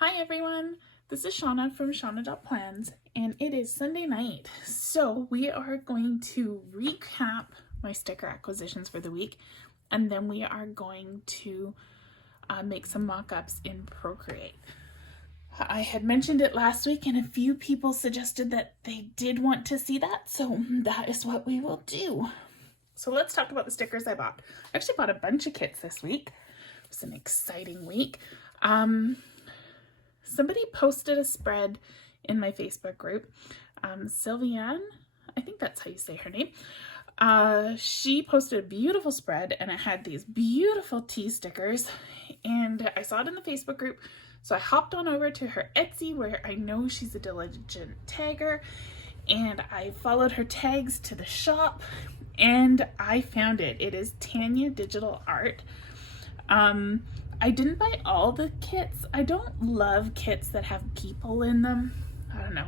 Hi everyone, this is Shauna from Shauna.plans and it is Sunday night. So we are going to recap my sticker acquisitions for the week and then we are going to make some mock-ups in Procreate. I had mentioned it last week and a few people suggested that they did want to see that, so that is what we will do. So let's talk about the stickers I bought. I actually bought a bunch of kits this week. It was an exciting week. Somebody posted a spread in my Facebook group. Sylviane, I think that's how you say her name. She posted a beautiful spread and it had these beautiful tea stickers and I saw it in the Facebook group. So I hopped on over to her Etsy where I know she's a diligent tagger and I followed her tags to the shop and I found it. It is Tanya Digital Art. I didn't buy all the kits. I don't love kits that have people in them. I don't know.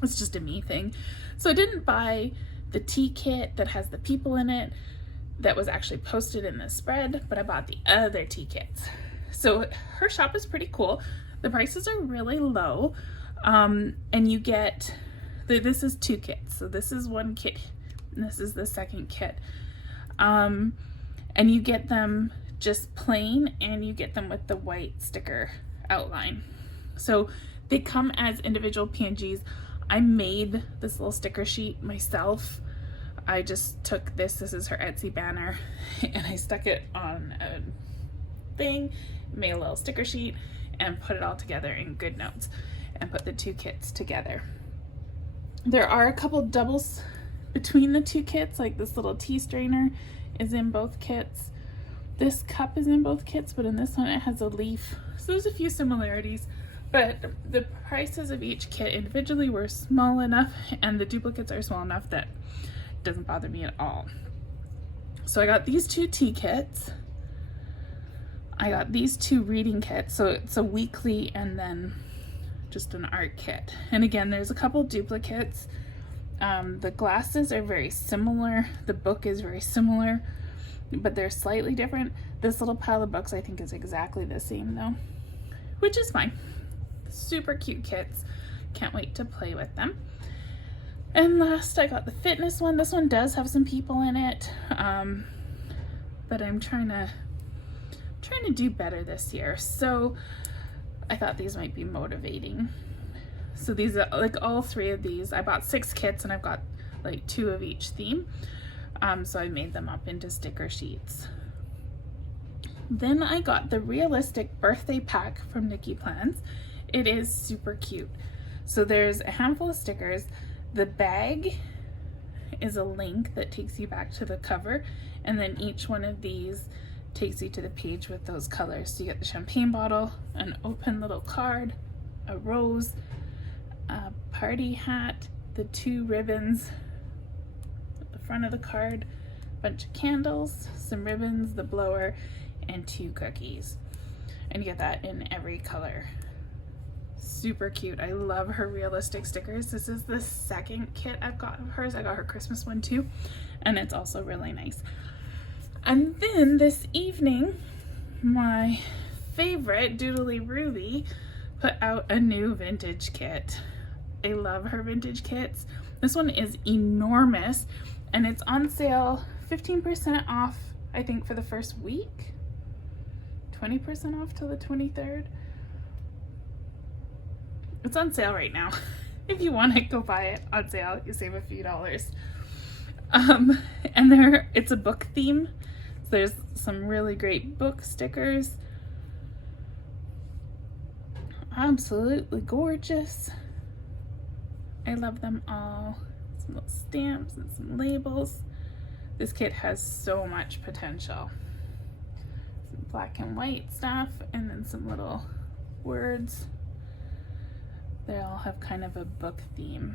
It's just a me thing. So I didn't buy the tea kit that has the people in it that was actually posted in the spread, but I bought the other tea kits. So her shop is pretty cool. The prices are really low. And you get, this is 2 kits. So this is 1 kit and this is the 2nd kit. And you get them just plain and you get them with the white sticker outline. So they come as individual PNGs. I made this little sticker sheet myself. I just took this is her Etsy banner, and I stuck it on a thing, made a little sticker sheet, and put it all together in GoodNotes and put the 2 kits together. There are a couple doubles between the 2 kits, like this little tea strainer is in both kits. This cup is in both kits, but in this one it has a leaf. So there's a few similarities, but the prices of each kit individually were small enough and the duplicates are small enough that it doesn't bother me at all. So I got these 2 tea kits. I got these 2 reading kits. So it's a weekly and then just an art kit. And again, there's a couple duplicates. The glasses are very similar. The book is very similar, but they're slightly different. This little pile of books I think is exactly the same though, which is fine. Super cute kits. Can't wait to play with them. And last I got the fitness one. This one does have some people in it, but I'm trying to do better this year. So I thought these might be motivating. So these are like all 3 of these. I bought 6 kits and I've got like 2 of each theme. So I made them up into sticker sheets. Then I got the realistic birthday pack from Nikki Plans. It is super cute. So there's a handful of stickers. The bag is a link that takes you back to the cover, and then each one of these takes you to the page with those colors. So you get the champagne bottle, an open little card, a rose, a party hat, the 2 ribbons, front of the card, a bunch of candles, some ribbons, the blower, and 2 cookies. And you get that in every color. Super cute. I love her realistic stickers. This is the 2nd kit I've got of hers. I got her Christmas one too, and it's also really nice. And then this evening, my favorite, Doodly Ruby, put out a new vintage kit. I love her vintage kits. This one is enormous. And it's on sale, 15% off, I think, for the first week. 20% off till the 23rd. It's on sale right now. If you want it, go buy it on sale. You save a few dollars. And it's a book theme. So there's some really great book stickers. Absolutely gorgeous. I love them all. Some little stamps and some labels. This kit has so much potential. Some black and white stuff and then some little words. They all have kind of a book theme.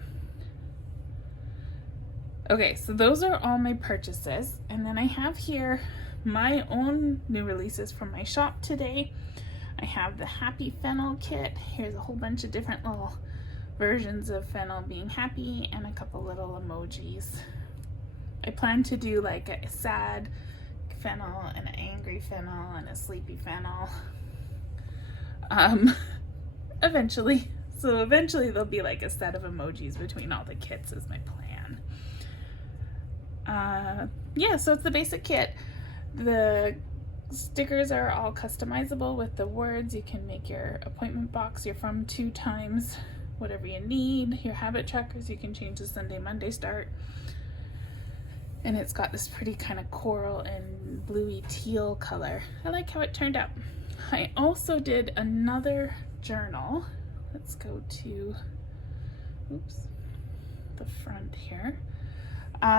Okay, so those are all my purchases. And then I have here my own new releases from my shop today. I have the Happy Fennel kit. Here's a whole bunch of different little versions of fennel being happy and a couple little emojis. I plan to do like a sad fennel and an angry fennel and a sleepy fennel. eventually. So eventually there'll be like a set of emojis between all the kits is my plan. Yeah, so it's the basic kit. The stickers are all customizable with the words. You can make your appointment box, your from to times, whatever you need. Your habit trackers, you can change the Sunday, Monday start. And it's got this pretty kind of coral and bluey teal color. I like how it turned out. I also did another journal. Let's go to, oops, the front here.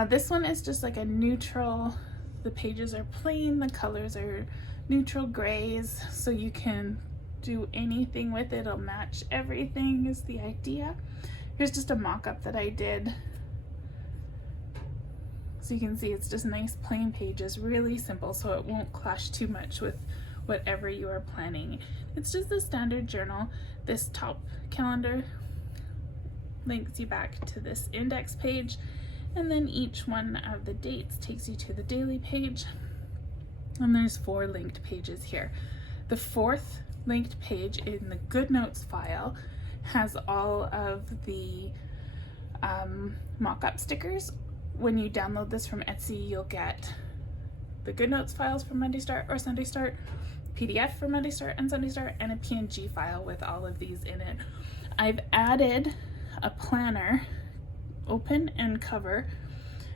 This one is just like a neutral, the pages are plain, the colors are neutral grays, so you can do anything with it. It'll match everything is the idea. Here's just a mock-up that I did. So you can see it's just nice plain pages, really simple, so it won't clash too much with whatever you are planning. It's just a standard journal. This top calendar links you back to this index page, and then each one of the dates takes you to the daily page. And there's 4 linked pages here. The 4th linked page in the Good Notes file has all of the mock-up stickers. When you download this from Etsy, you'll get the Good Notes files for Monday Start or Sunday Start, PDF for Monday Start and Sunday Start, and a PNG file with all of these in it. I've added a planner, open and cover,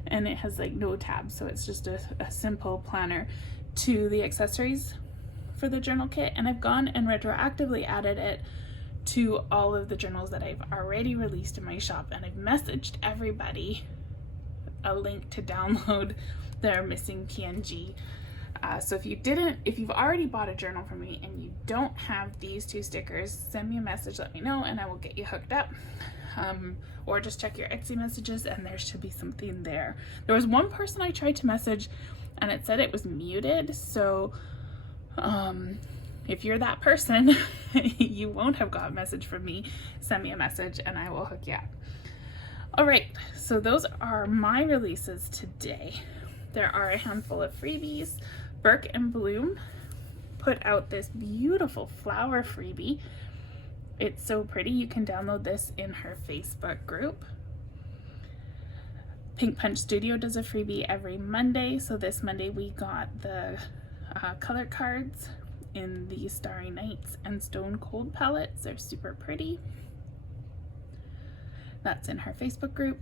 and it has like no tabs, so it's just a simple planner to the accessories for the journal kit, and I've gone and retroactively added it to all of the journals that I've already released in my shop, and I've messaged everybody a link to download their missing PNG. So if you've already bought a journal from me and you don't have these 2 stickers, send me a message, let me know, and I will get you hooked up. Or just check your Etsy messages and there should be something there. There was one person I tried to message and it said it was muted, so if you're that person, you won't have got a message from me. Send me a message and I will hook you up. All right, so those are my releases today. There are a handful of freebies. Burke and Bloom put out this beautiful flower freebie. It's so pretty. You can download this in her Facebook group. Pink Punch Studio does a freebie every Monday. So this Monday we got the color cards in the Starry Nights and Stone Cold palettes. They're super pretty. That's in her Facebook group.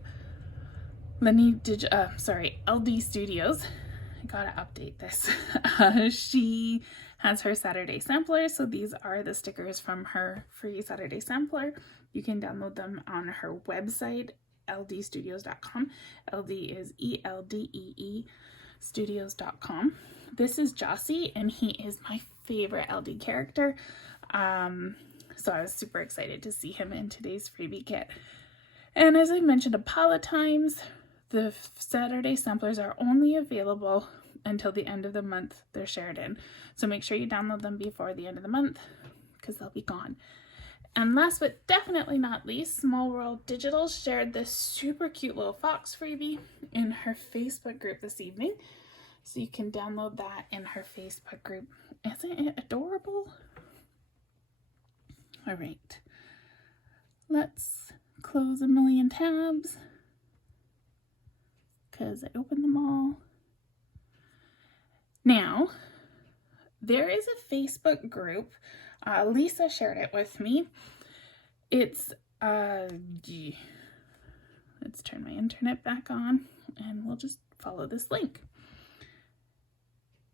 LD Studios. I gotta update this. She has her Saturday sampler, so these are the stickers from her free Saturday sampler. You can download them on her website, ldstudios.com. LD is ELDEE studios.com. This is Jossie, and he is my favorite LD character. So I was super excited to see him in today's freebie kit. And as I mentioned a pile of times, the Saturday samplers are only available until the end of the month they're shared in. So make sure you download them before the end of the month because they'll be gone. And last but definitely not least, Small World Digital shared this super cute little fox freebie in her Facebook group this evening. So you can download that in her Facebook group. Isn't it adorable? All right, let's close a million tabs because I opened them all. Now, there is a Facebook group. Lisa shared it with me. It's, let's turn my internet back on and we'll just follow this link.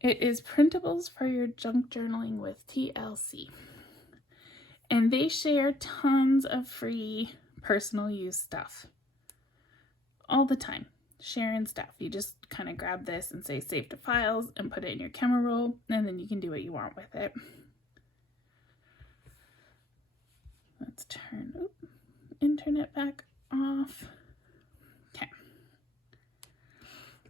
It is Printables for Your Junk Journaling with TLC. And they share tons of free personal use stuff all the time. Sharing stuff. You just kind of grab this and say save to files and put it in your camera roll, and then you can do what you want with it. Let's turn internet back off. Okay.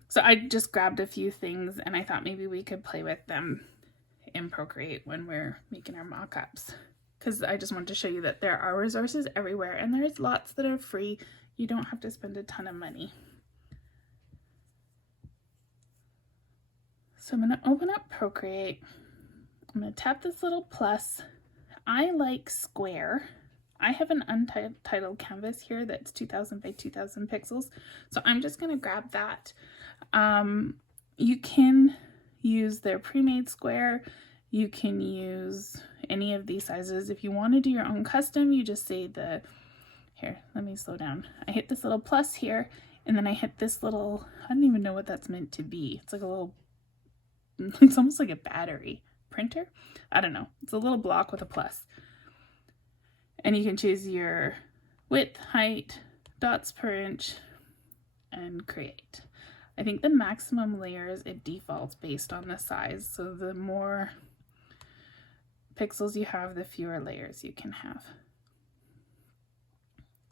So I just grabbed a few things and I thought maybe we could play with them in Procreate when we're making our mock-ups. Because I just wanted to show you that there are resources everywhere and there's lots that are free. You don't have to spend a ton of money. So I'm going to open up Procreate. I'm going to tap this little plus I like square. I have an untitled canvas here that's 2000 by 2000 pixels, so I'm just going to grab that. You can use their pre-made square. You can use any of these sizes. If you want to do your own custom, you just say here, let me slow down. I hit this little plus here, and then I hit this little, I don't even know what that's meant to be. It's like a little, it's almost like a battery printer. I don't know. It's a little block with a plus. And you can choose your width, height, dots per inch, and create. I think the maximum layers, it defaults based on the size. So the more pixels you have, the fewer layers you can have.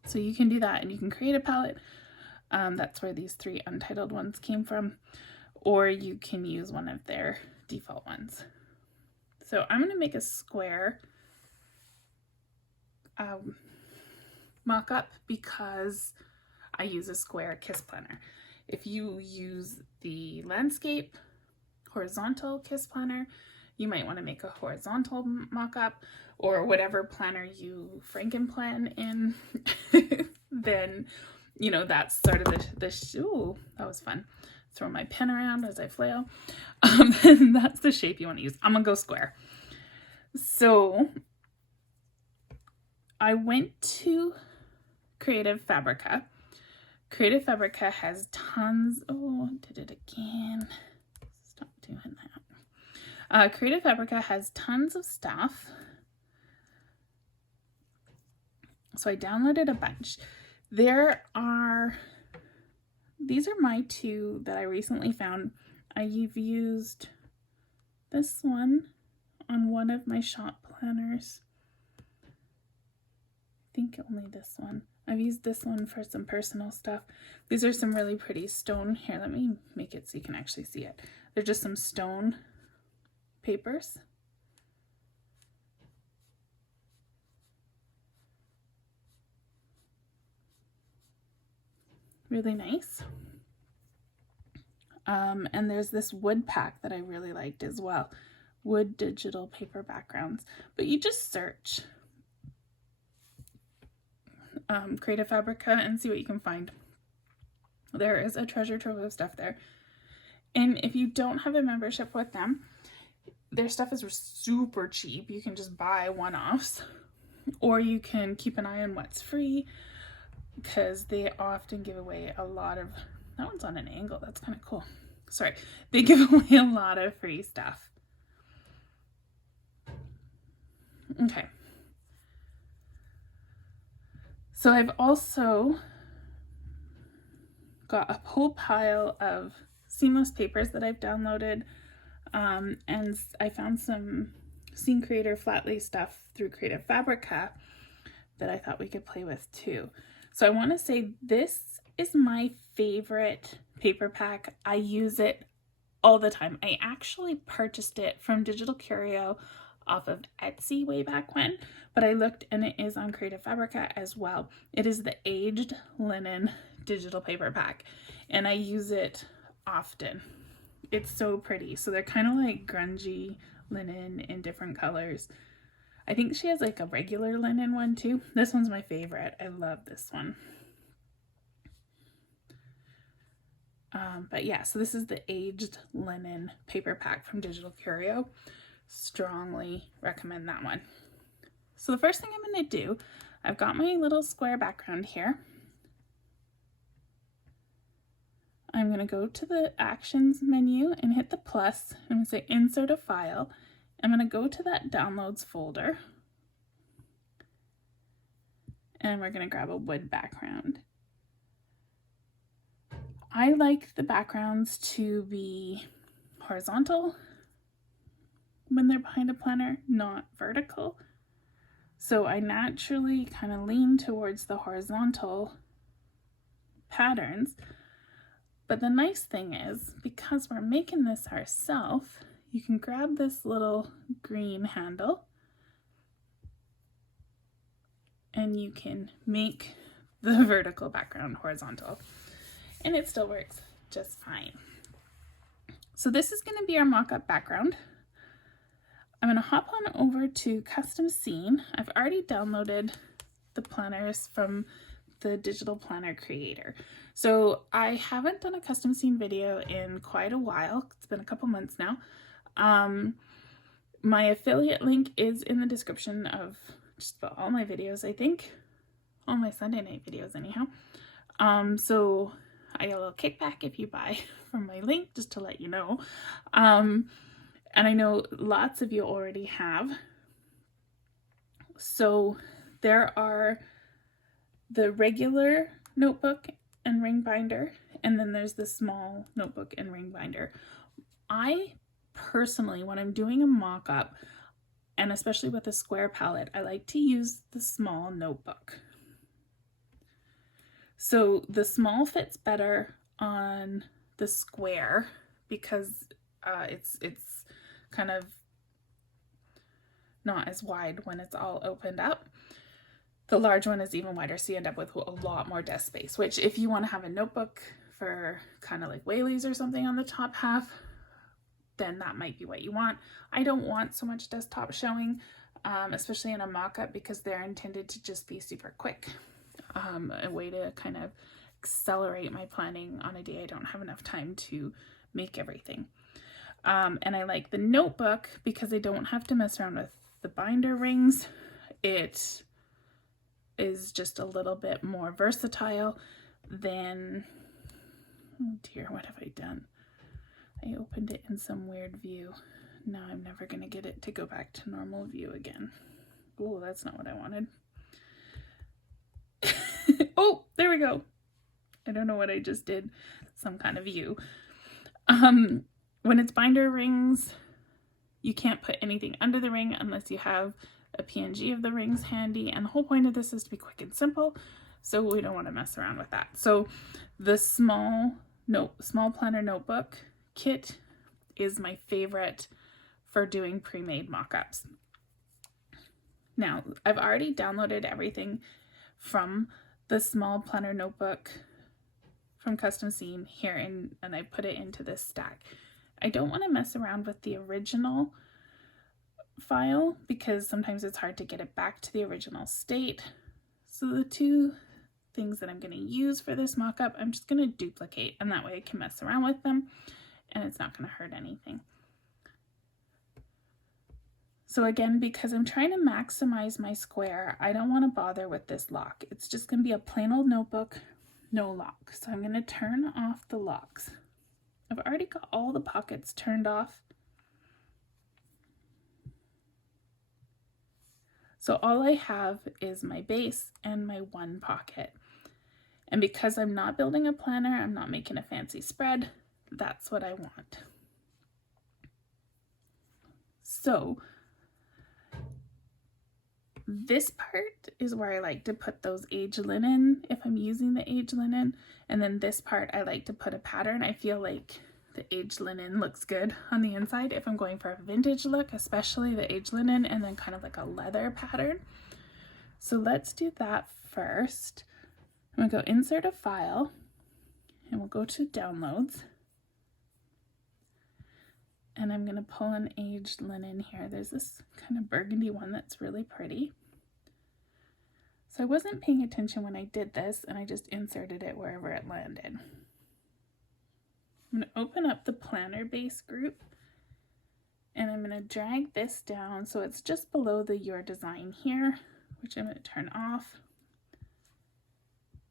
So you can do that, and you can create a palette. That's where these 3 untitled ones came from. Or you can use one of their default ones. So I'm going to make a square mock-up because I use a square kiss planner. If you use the landscape horizontal kiss planner, you might want to make a horizontal mock-up, or whatever planner you frankenplan in. Then, you know, that's sort of ooh, that was fun. Throw my pen around as I flail. That's the shape you want to use. I'm gonna go square. So I went to Creative Fabrica. Creative Fabrica has tons. Oh, did it again. Stop doing that. Creative Fabrica has tons of stuff. So I downloaded a bunch. These are my 2 that I recently found. I've used this one on one of my shop planners. I think only this one. I've used this one for some personal stuff. These are some really pretty stone. Here, let me make it so you can actually see it. They're just some stone papers. Really nice. And there's this wood pack that I really liked as well. Wood digital paper backgrounds. But you just search Creative Fabrica and see what you can find. There is a treasure trove of stuff there. And if you don't have a membership with them, their stuff is super cheap. You can just buy one-offs, or you can keep an eye on what's free, because they often give away a lot of, that one's on an angle, that's kind of cool. Sorry, they give away a lot of free stuff. Okay. So I've also got a whole pile of seamless papers that I've downloaded, and I found some Scene Creator flat lay stuff through Creative Fabrica that I thought we could play with too. So I want to say this is my favorite paper pack. I use it all the time. I actually purchased it from Digital Curio off of Etsy way back when, but I looked and it is on Creative Fabrica as well. It is the Aged Linen Digital Paper Pack, and I use it often. It's so pretty. So they're kind of like grungy linen in different colors. I think she has like a regular linen one too. This one's my favorite. I love this one. But yeah, so this is the Aged Linen Paper Pack from Digital Curio. Strongly recommend that one. So the first thing I'm going to do, I've got my little square background here. I'm going to go to the Actions menu and hit the plus. I'm going to say Insert a File. I'm going to go to that Downloads folder. And we're going to grab a wood background. I like the backgrounds to be horizontal when they're behind a planner, not vertical. So I naturally kind of lean towards the horizontal patterns. But the nice thing is, because we're making this ourselves, you can grab this little green handle and you can make the vertical background horizontal, and it still works just fine. So this is going to be our mock-up background. I'm going to hop on over to Custom Scene. I've already downloaded the planners from the digital planner creator. So I haven't done a custom scene video in quite a while. It's been a couple months now. My affiliate link is in the description of just about all my videos, I think. All my Sunday night videos anyhow. So I get a little kickback if you buy from my link, just to let you know. And I know lots of you already have. So there are the regular notebook and ring binder, and then there's the small notebook and ring binder. I personally, when I'm doing a mock-up, and especially with a square palette, I like to use the small notebook. So the small fits better on the square because it's kind of not as wide when it's all opened up. The large one is even wider, so you end up with a lot more desk space, which if you want to have a notebook for kind of like whaleys or something on the top half, then that might be what you want. I don't want so much desktop showing, especially in a mock-up, because they're intended to just be super quick. A way to kind of accelerate my planning on a day I don't have enough time to make everything. And I like the notebook because I don't have to mess around with the binder rings. It is just a little bit more versatile than, oh dear, what have I done? I opened it in some weird view. Now I'm never going to get it to go back to normal view again. Oh, that's not what I wanted. Oh, there we go. I don't know what I just did. Some kind of view. When it's binder rings, you can't put anything under the ring unless you have a PNG of the rings handy. And the whole point of this is to be quick and simple. So we don't want to mess around with that. So the small planner notebook kit is my favorite for doing pre-made mock-ups. Now, I've already downloaded everything from the small planner notebook from Custom Scene here, and I put it into this stack. I don't want to mess around with the original file because sometimes it's hard to get it back to the original state. So the two things that I'm going to use for this mock-up, I'm just going to duplicate, and that way I can mess around with them and it's not going to hurt anything. So again, because I'm trying to maximize my square, I don't want to bother with this lock. It's just going to be a plain old notebook, no lock. So I'm going to turn off the locks. I've already got all the pockets turned off. So all I have is my base and my one pocket. And because I'm not building a planner, I'm not making a fancy spread, that's what I want. So this part is where I like to put those age linen if I'm using the age linen, and then this part I like to put a pattern. I feel like the age linen looks good on the inside if I'm going for a vintage look, especially the age linen, and then kind of like a leather pattern. So let's do that first. I'm gonna go insert a file and we'll go to downloads. And I'm going to pull an aged linen here. There's this kind of burgundy one that's really pretty. So I wasn't paying attention when I did this, and I just inserted it wherever it landed. I'm going to open up the planner base group, and I'm going to drag this down so it's just below the Your Design here, which I'm going to turn off.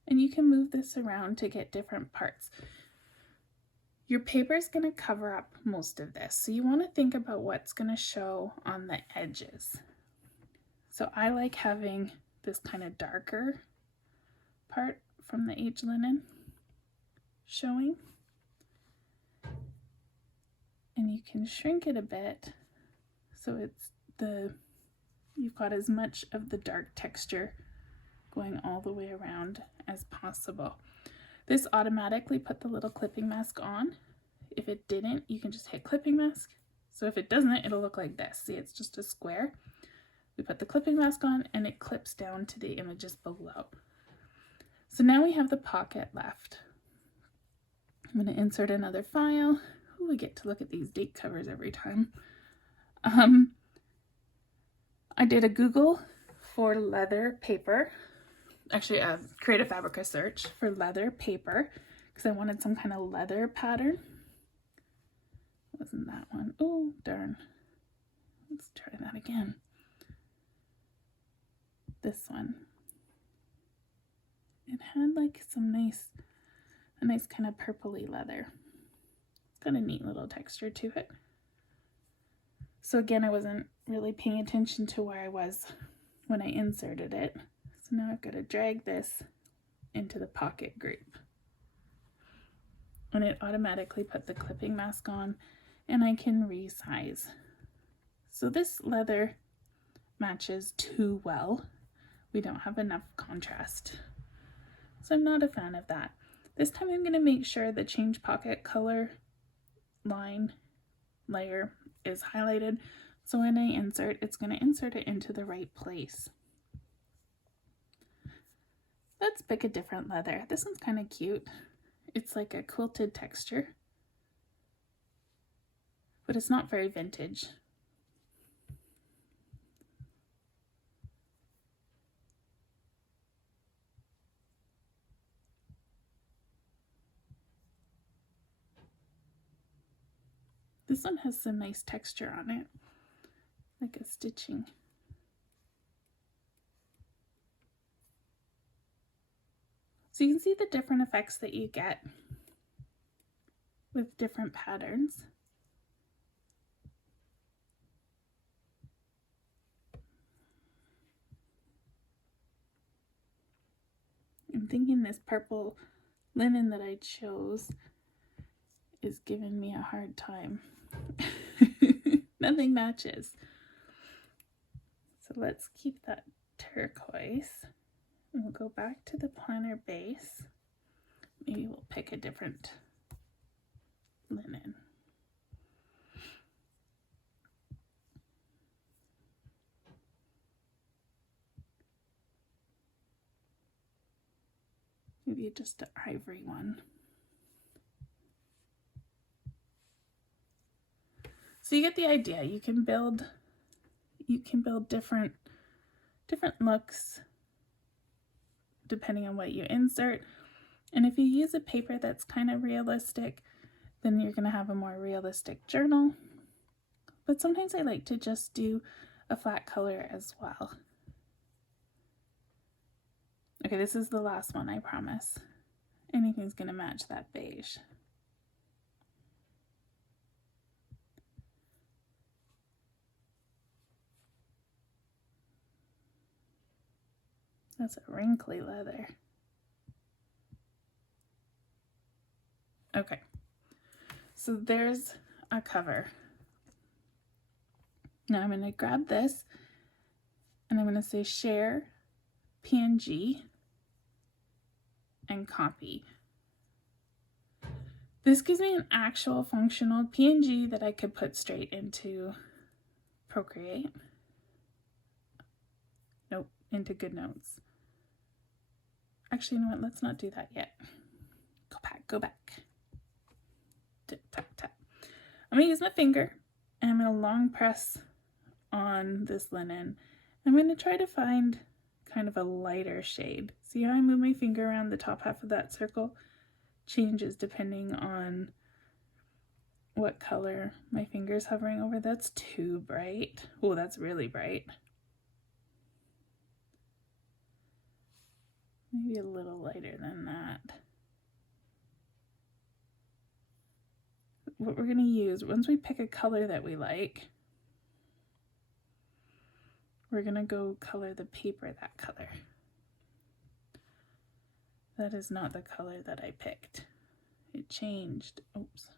And you can move this around to get different parts. Your paper is going to cover up most of this, so you want to think about what's going to show on the edges. So I like having this kind of darker part from the age linen showing. And you can shrink it a bit so you've got as much of the dark texture going all the way around as possible. This automatically put the little clipping mask on. If it didn't, you can just hit clipping mask. So if it doesn't, it'll look like this. See, it's just a square. We put the clipping mask on and it clips down to the images below. So now we have the pocket left. I'm going to insert another file. Ooh, we get to look at these date covers every time. I did a Google for leather paper. Actually, create a Fabrica search for leather paper because I wanted some kind of leather pattern. Wasn't that one? Oh, darn. Let's try that again. This one. It had like a nice kind of purpley leather. It's got a neat little texture to it. So again, I wasn't really paying attention to where I was when I inserted it. So now I've got to drag this into the pocket group. And it automatically put the clipping mask on, and I can resize. So this leather matches too well. We don't have enough contrast. So I'm not a fan of that. This time I'm going to make sure the change pocket color line layer is highlighted. So when I insert, it's going to insert it into the right place. Let's pick a different leather. This one's kind of cute. It's like a quilted texture, but it's not very vintage. This one has some nice texture on it, like a stitching. So you can see the different effects that you get with different patterns. I'm thinking this purple linen that I chose is giving me a hard time. Nothing matches. So let's keep that turquoise. And we'll go back to the planner base. Maybe we'll pick a different linen. Maybe just an ivory one. So you get the idea. You can build different looks depending on what you insert. And if you use a paper that's kind of realistic, then you're going to have a more realistic journal. But sometimes I like to just do a flat color as well. Okay, this is the last one, I promise. Anything's going to match that beige. That's a wrinkly leather. Okay, so there's a cover. Now I'm going to grab this and I'm going to say share, PNG, and copy. This gives me an actual functional PNG that I could put straight into Procreate. Nope, into GoodNotes. Actually, you know what? Let's not do that yet. Go back. Tap, tap, tap. I'm going to use my finger and I'm going to long press on this linen. I'm going to try to find kind of a lighter shade. See how I move my finger around the top half of that circle? Changes depending on what color my finger's hovering over. That's too bright. Oh, that's really bright. Maybe a little lighter than that. What we're going to use, once we pick a color that we like, we're going to go color the paper that color. That is not the color that I picked. It changed. Oops.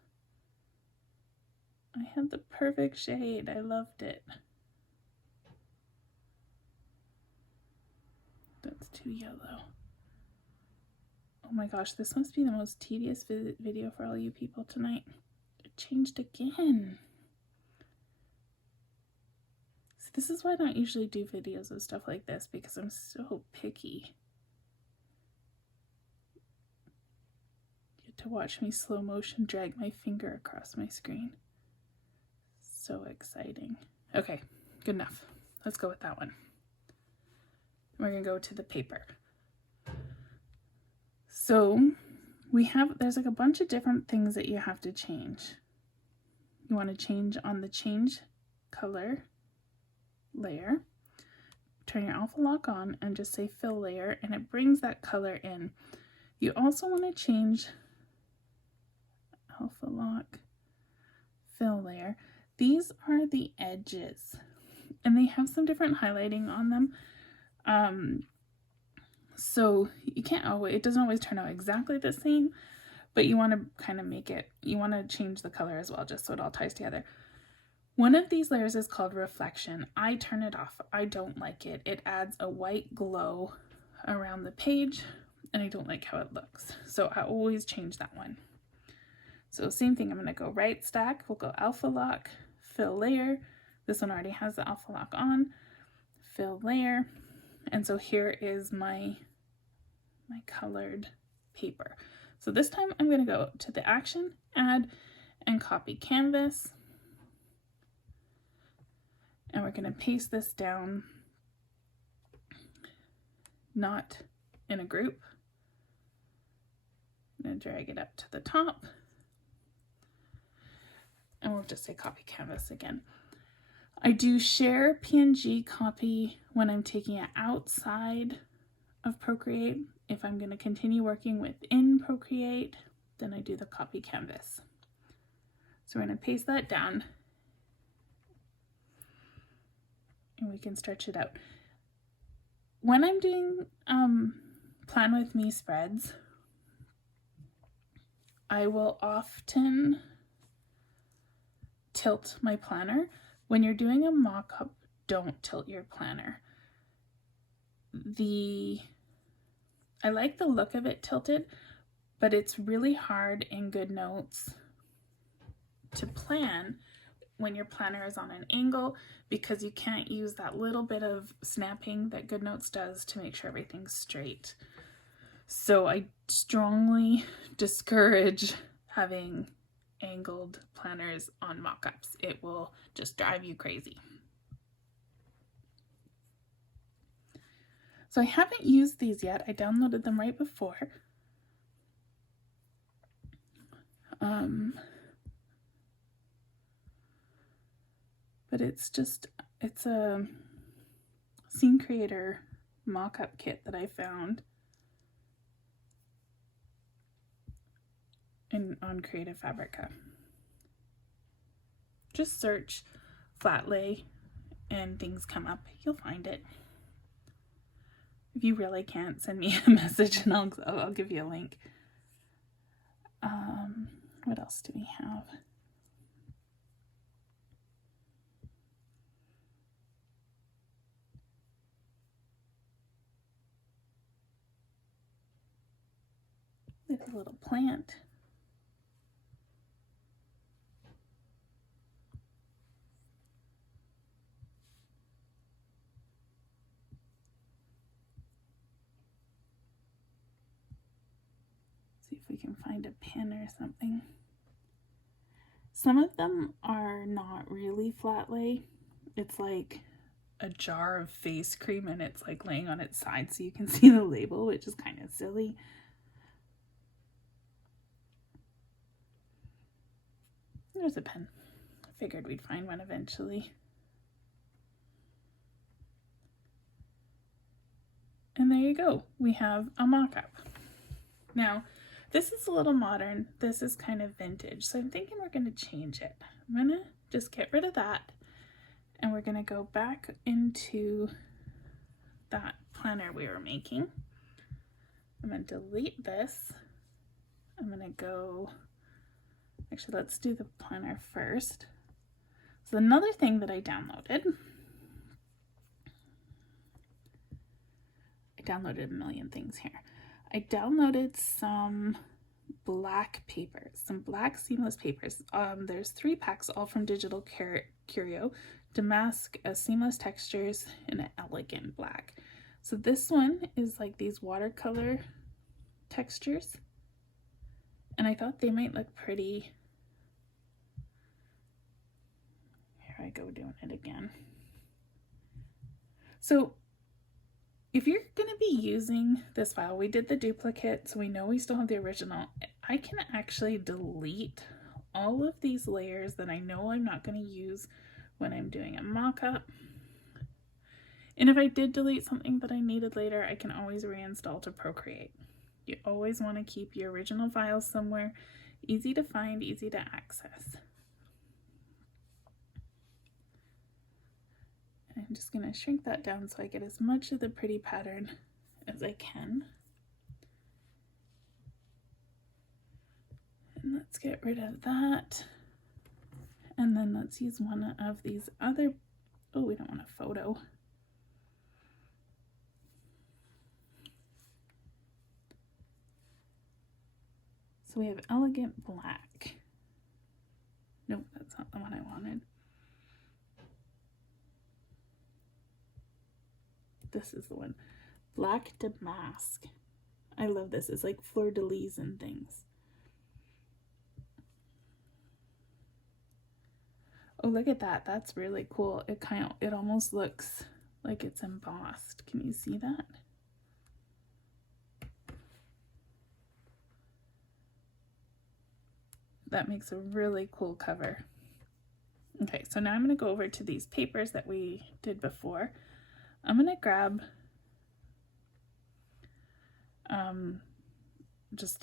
I had the perfect shade. I loved it. That's too yellow. Oh my gosh, this must be the most tedious video for all you people tonight. It changed again. So this is why I don't usually do videos of stuff like this, because I'm so picky. You get to watch me slow motion drag my finger across my screen. So exciting. Okay, good enough. let's go with that one. We're going to go to the paper. So there's like a bunch of different things that you have to change. You want to change on the change color layer. Turn your alpha lock on and just say fill layer, and it brings that color in. You also want to change alpha lock, fill layer. These are the edges, and they have some different highlighting on them. So you can't always, it doesn't always turn out exactly the same, but you want to kind of make it, you want to change the color as well, just so it all ties together. One of these layers is called reflection. I turn it off. I don't like it. It adds a white glow around the page, and I don't like how it looks. So I always change that one. So same thing, I'm going to go right stack. We'll go alpha lock, fill layer. This one already has the alpha lock on. Fill layer. And so here is my colored paper. So this time I'm going to go to the action, add, and copy canvas. And we're going to paste this down, not in a group. I'm going to drag it up to the top. And we'll just say copy canvas again. I do share PNG copy when I'm taking it outside of Procreate. If I'm going to continue working within Procreate, then I do the copy canvas. So we're going to paste that down, and we can stretch it out. When I'm doing Plan With Me spreads, I will often tilt my planner. When you're doing a mock-up, don't tilt your planner. I like the look of it tilted, but it's really hard in GoodNotes to plan when your planner is on an angle, because you can't use that little bit of snapping that GoodNotes does to make sure everything's straight. So I strongly discourage having angled planners on mock-ups. It will just drive you crazy. So I haven't used these yet. I downloaded them right before. But it's a scene creator mock-up kit that I found on Creative Fabrica. Just search flat lay and things come up. You'll find it. If you really can't, send me a message and I'll give you a link. What else do we have? We have a little plant. See if we can find a pin or something. Some of them are not really flat lay. It's like a jar of face cream and it's like laying on its side so you can see the label, which is kind of silly. There's a pen. I figured we'd find one eventually. And there you go. We have a mock-up. Now, this is a little modern. This is kind of vintage. So I'm thinking we're going to change it. I'm going to just get rid of that. And we're going to go back into that planner we were making. I'm going to delete this. I'm going to go, actually let's do the planner first. So another thing that I downloaded a million things here. I downloaded some black papers, some black seamless papers. There's 3 packs, all from Digital Curio. Damask, seamless textures, and an elegant black. So this one is like these watercolor textures, and I thought they might look pretty. Here I go doing it again. So if you're going to be using this file, we did the duplicate, so we know we still have the original. I can actually delete all of these layers that I know I'm not going to use when I'm doing a mock-up. And if I did delete something that I needed later, I can always reinstall to Procreate. You always want to keep your original files somewhere easy to find, easy to access. I'm just going to shrink that down so I get as much of the pretty pattern as I can. And let's get rid of that. And then let's use one of these other, oh, we don't want a photo. So we have Elegant Black. Nope, that's not the one I wanted. This is the one. Black Damask. I love this. It's like fleur-de-lis and things. Oh, look at that. That's really cool. It almost looks like it's embossed. Can you see that? That makes a really cool cover. Okay, so now I'm going to go over to these papers that we did before. I'm going to grab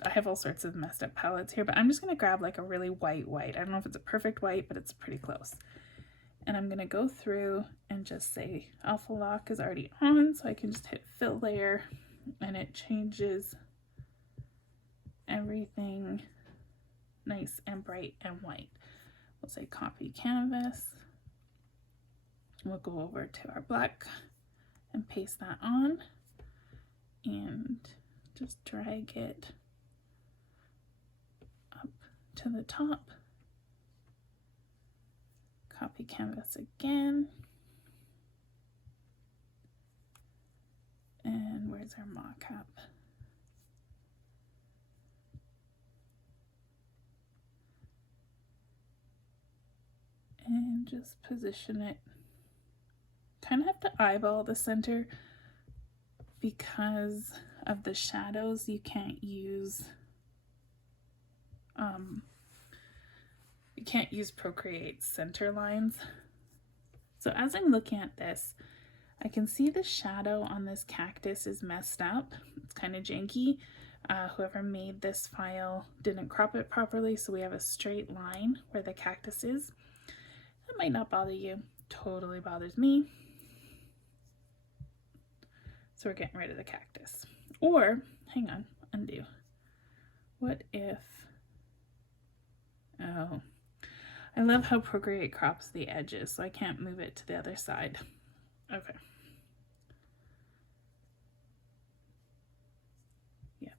I have all sorts of messed up palettes here, but I'm just going to grab like a really white. I don't know if it's a perfect white, but it's pretty close. And I'm going to go through and just say Alpha Lock is already on, so I can just hit fill layer and it changes everything nice and bright and white. We'll say copy canvas. We'll go over to our black and paste that on and just drag it up to the top. Copy canvas again. And where's our mock-up? And just position it. Kind of have to eyeball the center because of the shadows. You can't use Procreate center lines. So as I'm looking at this, I can see the shadow on this cactus is messed up. It's kind of janky. Whoever made this file didn't crop it properly, so we have a straight line where the cactus is. That might not bother you. Totally bothers me. So we're getting rid of the cactus. Or, hang on, undo. What if, oh, I love how Procreate crops the edges, so I can't move it to the other side. Okay. Yeah.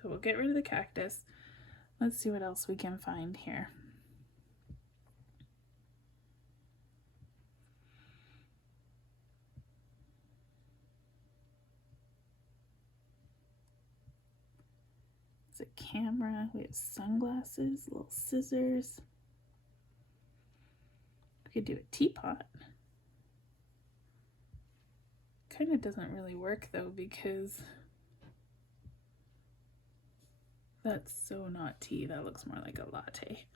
So we'll get rid of the cactus. Let's see what else we can find here. It's a camera. We have sunglasses, little scissors. We could do a teapot. Kind of doesn't really work though because that's so not tea. That looks more like a latte.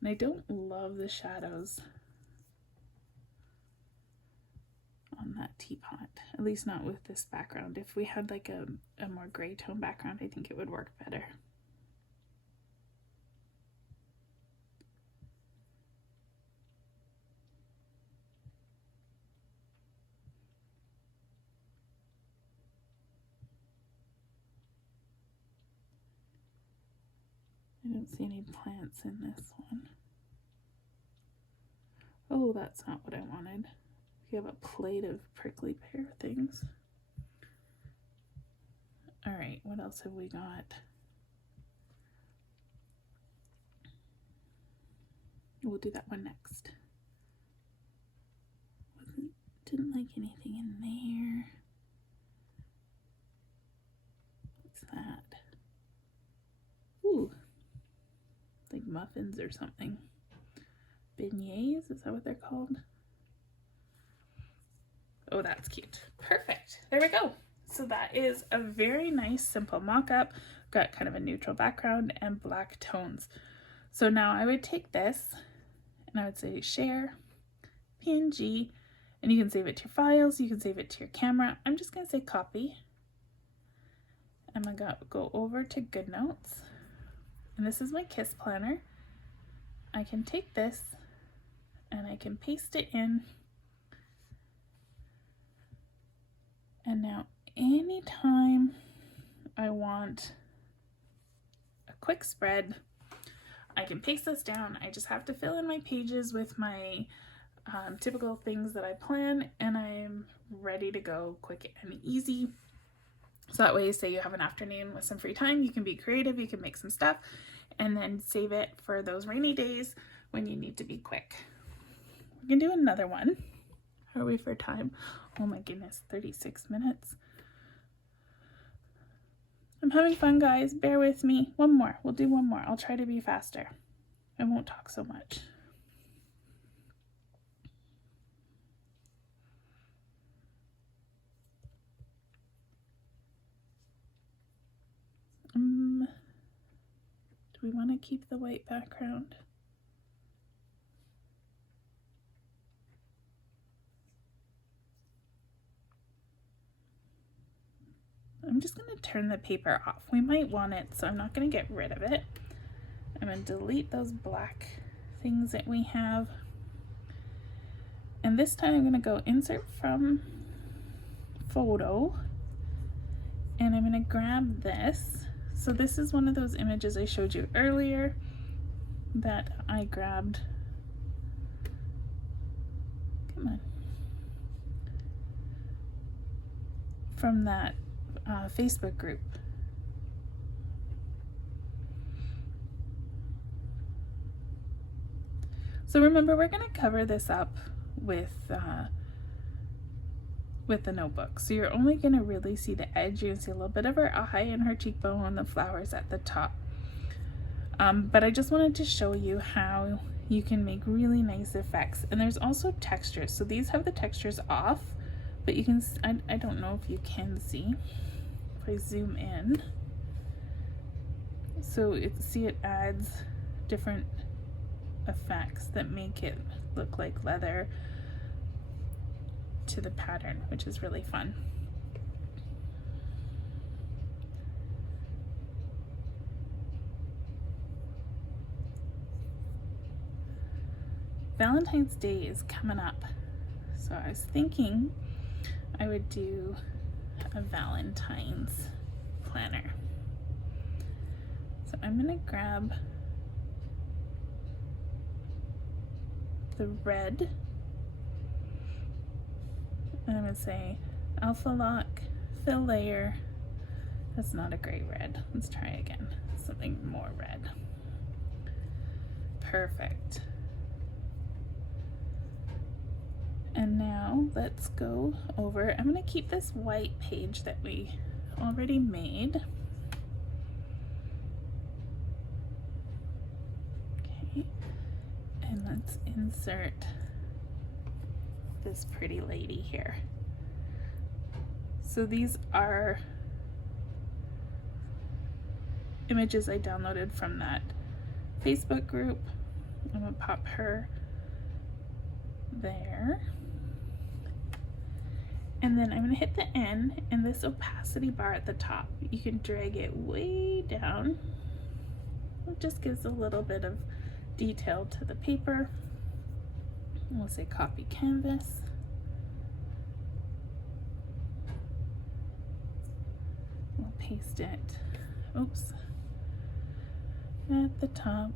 And I don't love the shadows on that teapot, at least not with this background. If we had like a more gray tone background, I think it would work better. I don't see any plants in this one. Oh, that's not what I wanted. We have a plate of prickly pear things. All right, what else have we got? We'll do that one next. Didn't like anything in there. What's that? Ooh, like muffins or something. beignets, is that what they're called? Oh, that's cute. Perfect. There we go. So that is a very nice simple mock-up. Got kind of a neutral background and black tones. So now I would take this and I would say share, PNG, and you can save it to your files, you can save it to your camera. I'm just going to say copy. I'm going to go over to GoodNotes, and this is my KISS planner. I can take this and I can paste it in, and now anytime I want a quick spread, I can paste this down. I just have to fill in my pages with my typical things that I plan, and I'm ready to go quick and easy. So that way, say you have an afternoon with some free time, you can be creative, you can make some stuff, and then save it for those rainy days when you need to be quick. We can do another one. How are we for time? Oh my goodness, 36 minutes. I'm having fun, guys. Bear with me. One more. We'll do one more. I'll try to be faster. I won't talk so much. Do we want to keep the white background? I'm just going to turn the paper off. We might want it, so I'm not going to get rid of it. I'm going to delete those black things that we have. And this time I'm going to go insert from photo, and I'm going to grab this. So this is one of those images I showed you earlier that I grabbed. Come on. From that Facebook group. So remember, we're going to cover this up with the notebook. So you're only going to really see the edge. You can see a little bit of her eye and her cheekbone and the flowers at the top. But I just wanted to show you how you can make really nice effects. And there's also textures. So these have the textures off, but you can, I don't know if you can see. If I zoom in, so see it adds different effects that make it look like leather to the pattern, which is really fun. Valentine's Day is coming up, so I was thinking I would do a Valentine's planner. So I'm gonna grab the red, and I'm gonna say alpha lock, fill layer. That's not a great red. Let's try again. Something more red. Perfect. And now let's go over. I'm going to keep this white page that we already made. Okay. And let's insert this pretty lady here. So these are images I downloaded from that Facebook group. I'm going to pop her there. And then I'm going to hit the N, and this opacity bar at the top, you can drag it way down. It just gives a little bit of detail to the paper. We'll say copy canvas. We'll paste it, oops, at the top.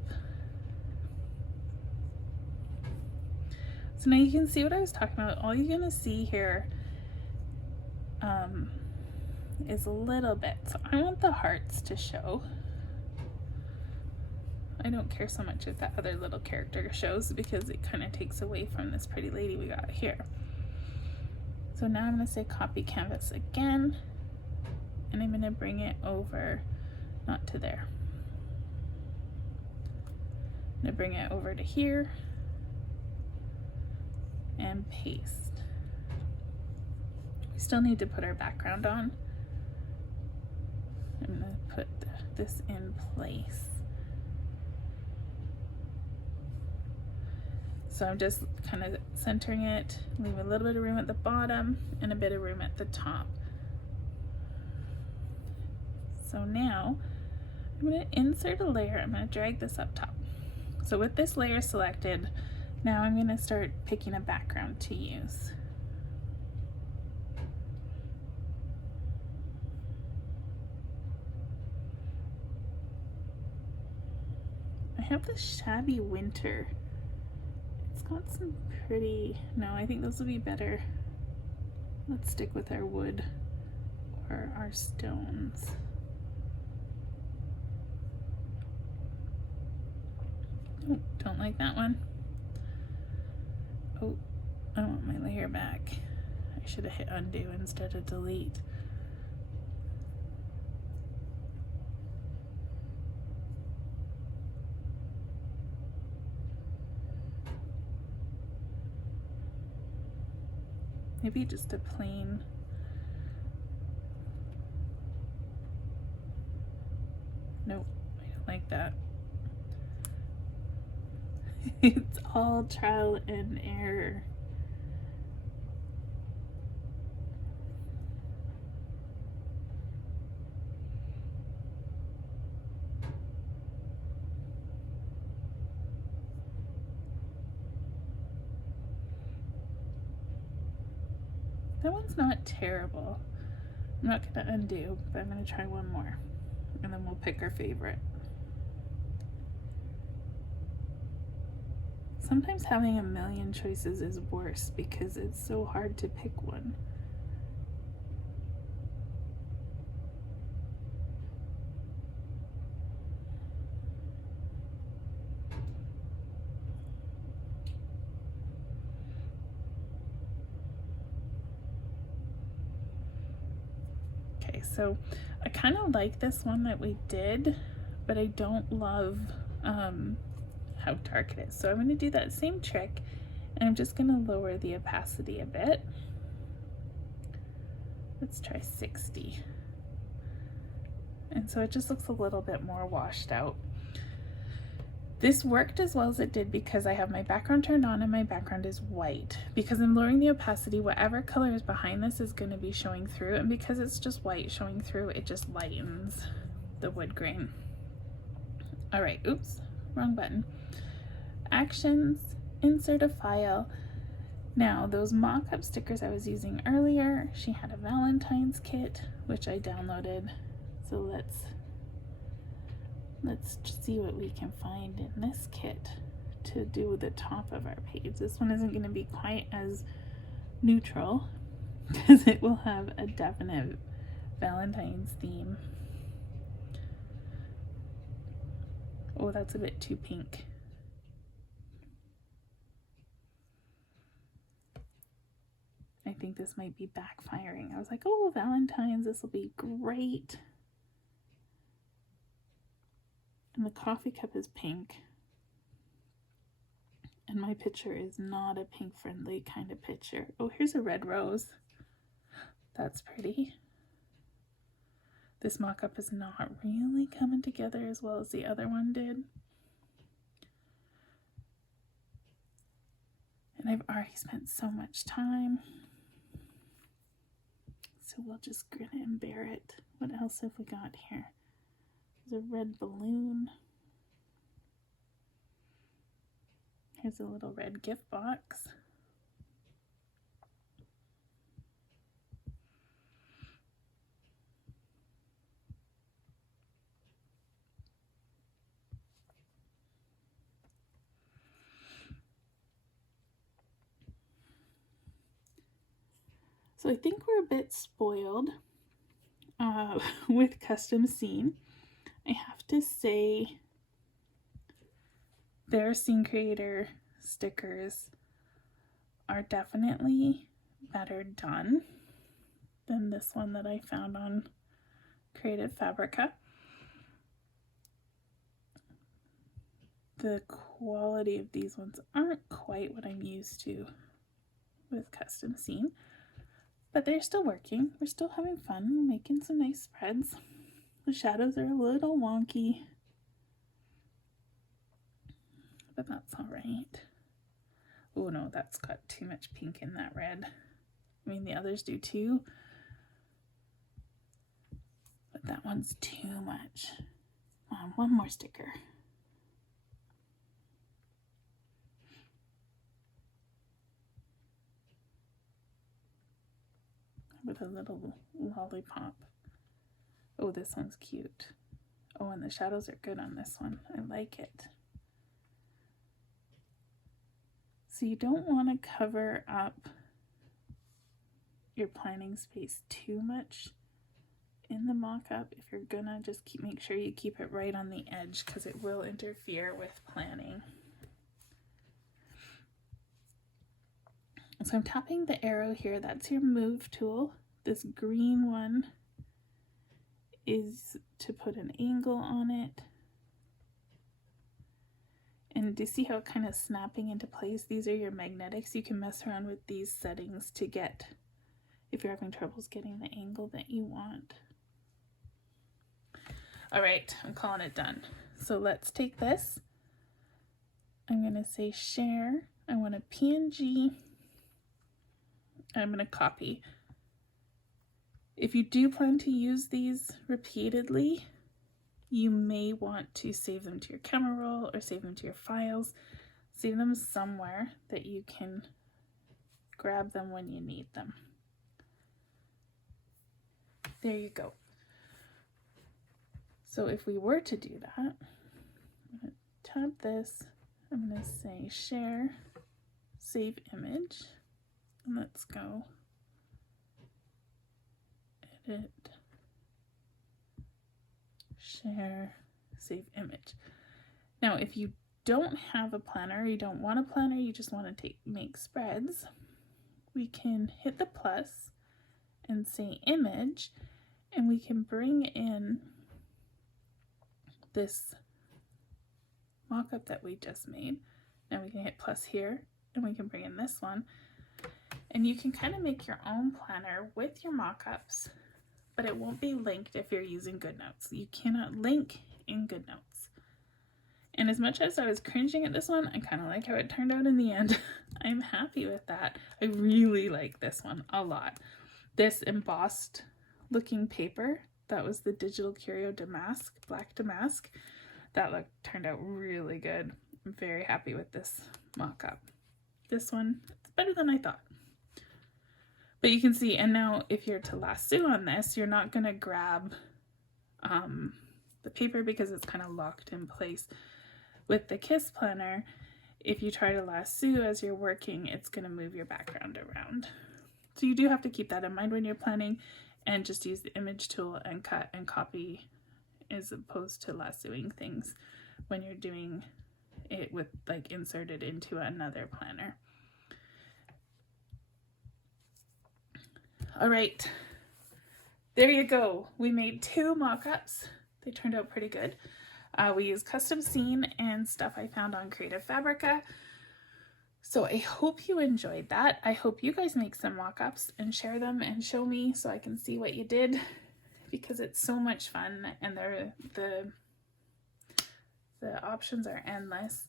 So now you can see what I was talking about. All you're gonna see here is a little bit. So I want the hearts to show. I don't care so much if that other little character shows, because it kind of takes away from this pretty lady we got here. So now I'm gonna say copy canvas again, and I'm gonna bring it over, not to there. I'm gonna bring it over to here. and paste. We still need to put our background on. I'm going to put this in place. So I'm just kind of centering it, leave a little bit of room at the bottom and a bit of room at the top. So now I'm going to insert a layer. I'm going to drag this up top. So with this layer selected, now I'm going to start picking a background to use. I have this shabby winter. It's got some pretty, no, I think those will be better. Let's stick with our wood or our stones. Oh, don't like that one. Oh, I want my layer back. I should have hit undo instead of delete. Maybe just a plain. Nope, I don't like that. It's all trial and error. That one's not terrible. I'm not going to undo, but I'm going to try one more, and then we'll pick our favorite. Sometimes having a million choices is worse because it's so hard to pick one. Okay, so I kind of like this one that we did, but I don't love how dark it is. So I'm going to do that same trick, and I'm just going to lower the opacity a bit. Let's try 60. And so it just looks a little bit more washed out. This worked as well as it did because I have my background turned on and my background is white. Because I'm lowering the opacity, whatever color is behind this is going to be showing through, and because it's just white showing through, it just lightens the wood grain. All right, oops, wrong button. Actions, insert a file. Now those mock-up stickers I was using earlier, she had a Valentine's kit which I downloaded, so let's see what we can find in this kit to do the top of our page. This one isn't going to be quite as neutral because it will have a definite Valentine's theme. Oh, that's a bit too pink. I think this might be backfiring. I was like, oh, Valentine's, this will be great. And the coffee cup is pink. And my picture is not a pink friendly kind of picture. Oh, here's a red rose. That's pretty. This mock-up is not really coming together as well as the other one did. And I've already spent so much time. So we'll just grin and bear it. What else have we got here? There's a red balloon. Here's a little red gift box. So I think we're a bit spoiled with custom scene. I have to say their scene creator stickers are definitely better done than this one that I found on Creative Fabrica. The quality of these ones aren't quite what I'm used to with Custom Scene. But they're still working. We're still having fun making some nice spreads. The shadows are a little wonky, but that's all right. Oh no, that's got too much pink in that red. I mean, the others do too, but that one's too much. One more sticker. With a little lollipop. Oh, this one's cute. Oh, and the shadows are good on this one. I like it. So you don't want to cover up your planning space too much in the mock-up. If you're gonna, just make sure you keep it right on the edge, because it will interfere with planning. So I'm tapping the arrow here. That's your move tool. This green one is to put an angle on it. And do you see how it kind of snapping into place? These are your magnetics. You can mess around with these settings to get, if you're having troubles getting the angle that you want. All right, I'm calling it done. So let's take this. I'm gonna say share. I want a PNG. I'm going to copy. If you do plan to use these repeatedly, you may want to save them to your camera roll or save them to your files. Save them somewhere that you can grab them when you need them. There you go. So if we were to do that, I'm going to tap this. I'm going to say share, save image. Let's go edit, share, save image. Now, if you don't have a planner, you don't want a planner, you just want to make spreads, we can hit the plus and say image, and we can bring in this mock-up that we just made. Now we can hit plus here, and we can bring in this one. And you can kind of make your own planner with your mock-ups, but it won't be linked if you're using GoodNotes. You cannot link in GoodNotes. And as much as I was cringing at this one, I kind of like how it turned out in the end. I'm happy with that. I really like this one a lot. This embossed looking paper, that was the Digital Curio Damask, Black Damask. That turned out really good. I'm very happy with this mock-up. This one, it's better than I thought. But you can see, and now if you're to lasso on this, you're not going to grab the paper because it's kind of locked in place. With the Kiss Planner, if you try to lasso as you're working, it's going to move your background around. So you do have to keep that in mind when you're planning, and just use the image tool and cut and copy as opposed to lassoing things when you're doing it with like inserted into another planner. All right, there you go. We made 2 mock-ups. They turned out pretty good. We used Custom Scene and stuff I found on Creative Fabrica. So I hope you enjoyed that. I hope you guys make some mock-ups and share them and show me so I can see what you did, because it's so much fun and the options are endless.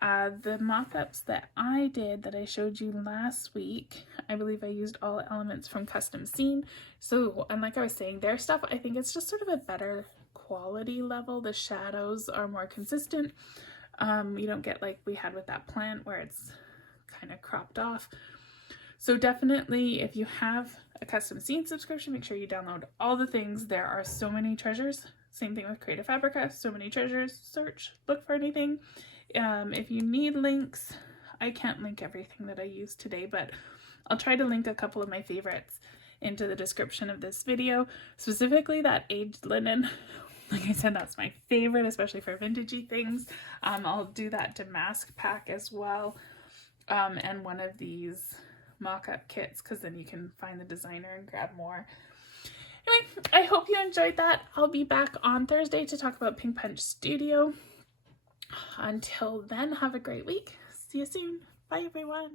The mock-ups that I did that I showed you last week, I believe I used all elements from Custom Scene. So, and like I was saying, their stuff, I think it's just sort of a better quality level. The shadows are more consistent. You don't get like we had with that plant where it's kind of cropped off. So definitely, if you have a Custom Scene subscription, make sure you download all the things. There are so many treasures. Same thing with Creative Fabrica, so many treasures. Search, look for anything. If you need links, I can't link everything that I used today, but I'll try to link a couple of my favorites into the description of this video, specifically that aged linen. Like I said, that's my favorite, especially for vintagey things. I'll do that damask pack as well, and one of these mock-up kits, because then you can find the designer and grab more. Anyway, I hope you enjoyed that. I'll be back on Thursday to talk about Pink Punch Studio. Until then, have a great week. See you soon. Bye, everyone.